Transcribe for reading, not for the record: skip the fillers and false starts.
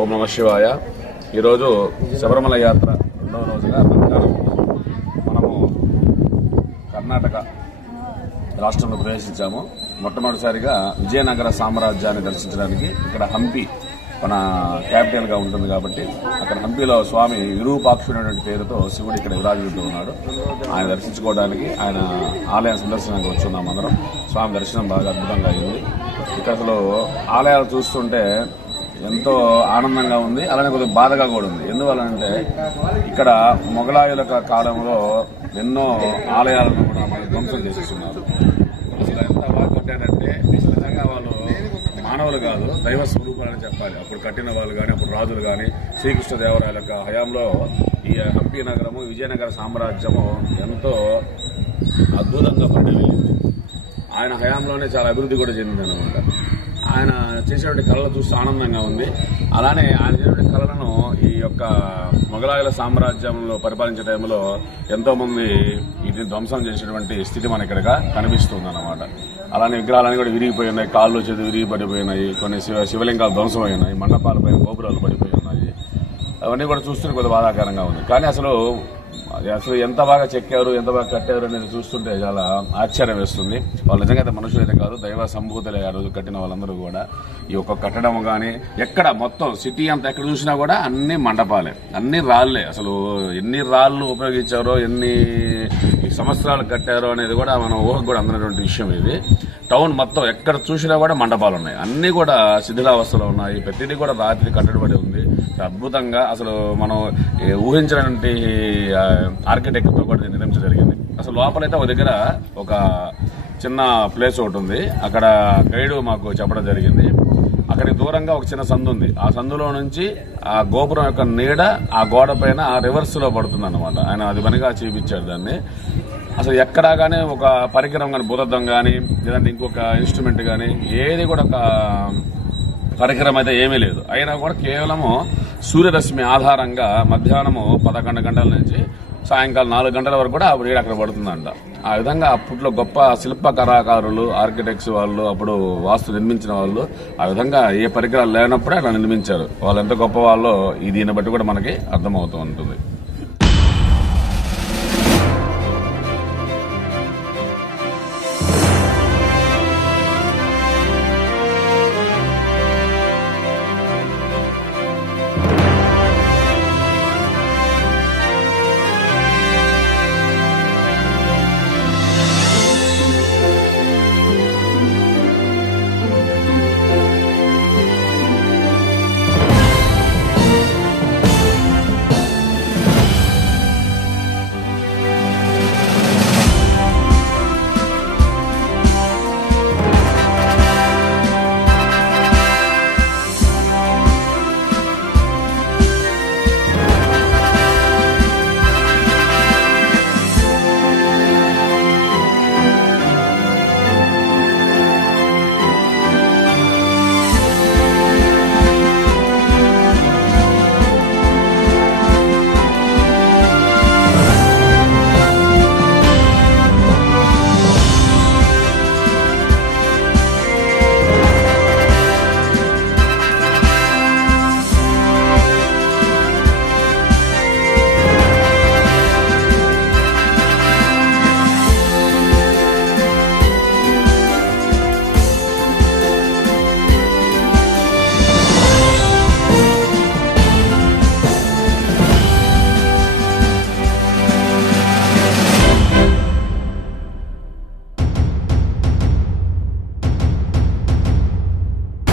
ఓం నమః శివాయ. ఈరోజు శబరిమల యాత్ర రెండవ రోజుగా మధ్యాహ్నం మనము కర్ణాటక రాష్ట్రంలో ప్రవేశించాము. మొట్టమొదటిసారిగా విజయనగర సామ్రాజ్యాన్ని దర్శించడానికి ఇక్కడ హంపి మన క్యాపిటల్ గా ఉంటుంది కాబట్టి అక్కడ హంపిలో స్వామి విరూపాక్షుడైన పేరుతో శివుడు ఇక్కడ విరాజిల్లుతూ ఉన్నాడు. ఆయన దర్శించుకోవడానికి ఆయన ఆలయ సందర్శనానికి వచ్చున్నాం అందరం. స్వామి దర్శనం బాగా అద్భుతంగా అయింది. ఇక్కడ అసలు ఆలయాలు చూస్తుంటే ఎంతో ఆనందంగా ఉంది, అలానే కొద్దిగా బాధగా కూడా ఉంది. ఎందువల్లంటే ఇక్కడ మొఘలాయుల కాలంలో ఎన్నో ఆలయాలను కూడా ధ్వంసం చేసేస్తున్నారు. అసలు ఎంత బాగా కట్టారంటే నిజంగా వాళ్ళు మానవులు కాదు, దైవ స్వరూపాలని చెప్పాలి. అప్పుడు కట్టిన వాళ్ళు కానీ, అప్పుడు రాజులు కానీ, శ్రీకృష్ణదేవరాయల హయాంలో ఈ హంపి నగరము, విజయనగర సామ్రాజ్యము ఎంతో అద్భుతంగా పడిపోయింది. ఆయన హయాంలోనే చాలా అభివృద్ధి కూడా చెందిందనమాట. ఆయన చేసేటువంటి కళలు చూస్తే ఆనందంగా ఉంది. అలానే ఆయన చేసేటువంటి కళలను ఈ యొక్క మొఘలాయుల సామ్రాజ్యంలో పరిపాలించే టైంలో ఎంతో మంది వీటిని ధ్వంసం చేసేటువంటి స్థితి మన ఇక్కడ కనిపిస్తుంది అన్నమాట. అలానే విగ్రహాలన్నీ కూడా విరిగిపోయి ఉన్నాయి, కాళ్ళు చేతులు విరిగి పడిపోయినాయి, కొన్ని శివలింగాలు ధ్వంసమైనాయి, మండపాలపై గోపురాలు పడిపోయి ఉన్నాయి. అవన్నీ కూడా చూస్తుంటే కొద్దిగా బాధాకరంగా ఉంది. కానీ అసలు ఎంత బాగా చెక్కారు, ఎంత బాగా కట్టారు అనేది చూస్తుంటే చాలా ఆశ్చర్యం వేస్తుంది. వాళ్ళు నిజంగా అయితే మనుషులు అయితే కాదు, దైవ సంభూతులే. ఆ రోజు కట్టిన వాళ్ళందరూ కూడా ఈ యొక్క కట్టడం కానీ ఎక్కడ మొత్తం సిటీ అంతా ఎక్కడ చూసినా కూడా అన్ని మండపాలే, అన్ని రాళ్లే. అసలు ఎన్ని రాళ్లు ఉపయోగించారో, ఎన్ని సంవత్సరాలు కట్టారో అనేది కూడా మనం ఊహకు కూడా అందనటువంటి విషయం ఇది. టౌన్ మొత్తం ఎక్కడ చూసినా కూడా మండపాలు ఉన్నాయి, అన్ని కూడా శిథిలావస్థలో ఉన్నాయి. ప్రతిదీ కూడా రాత్రి కట్టడిపడి ఉంది. అద్భుతంగా అసలు మనం ఊహించినటువంటి ఆర్కిటెక్ట్ తో కూడా నిర్మించడం జరిగింది. అసలు లోపలైతే ఒక దగ్గర ఒక చిన్న ప్లేస్ ఒకటి ఉంది, అక్కడ గైడ్ మాకు చెప్పడం జరిగింది. అక్కడికి దూరంగా ఒక చిన్న సందు ఉంది. ఆ సందులో నుంచి ఆ గోపురం యొక్క నీడ ఆ గోడ పైన ఆ రివర్స్ లో పడుతుంది అన్నమాట. ఆయన అది పనిగా చూపించాడు దాన్ని. అసలు ఎక్కడా కానీ ఒక పరికరం కానీ, భూతద్దం కానీ, లేదంటే ఇంకొక ఇన్స్ట్రుమెంట్ కానీ ఏది కూడా ఒక పరికరం అయితే ఏమీ లేదు. అయినా కూడా కేవలము సూర్యరశ్మి ఆధారంగా మధ్యాహ్నము 11 గంటల నుంచి సాయంకాలం 4 గంటల వరకు కూడా ఆ నీడ అక్కడ పడుతుందంట. ఆ విధంగా అప్పట్లో గొప్ప శిల్ప కళాకారులు, ఆర్కిటెక్ట్స్ వాళ్ళు, అప్పుడు వాస్తు నిర్మించిన వాళ్ళు ఆ విధంగా ఏ పరికరాలు లేనప్పుడే అలా నిర్మించారు. వాళ్ళు ఎంత గొప్ప వాళ్ళో దీన్ని బట్టి కూడా మనకి అర్థమవుతూ ఉంటుంది.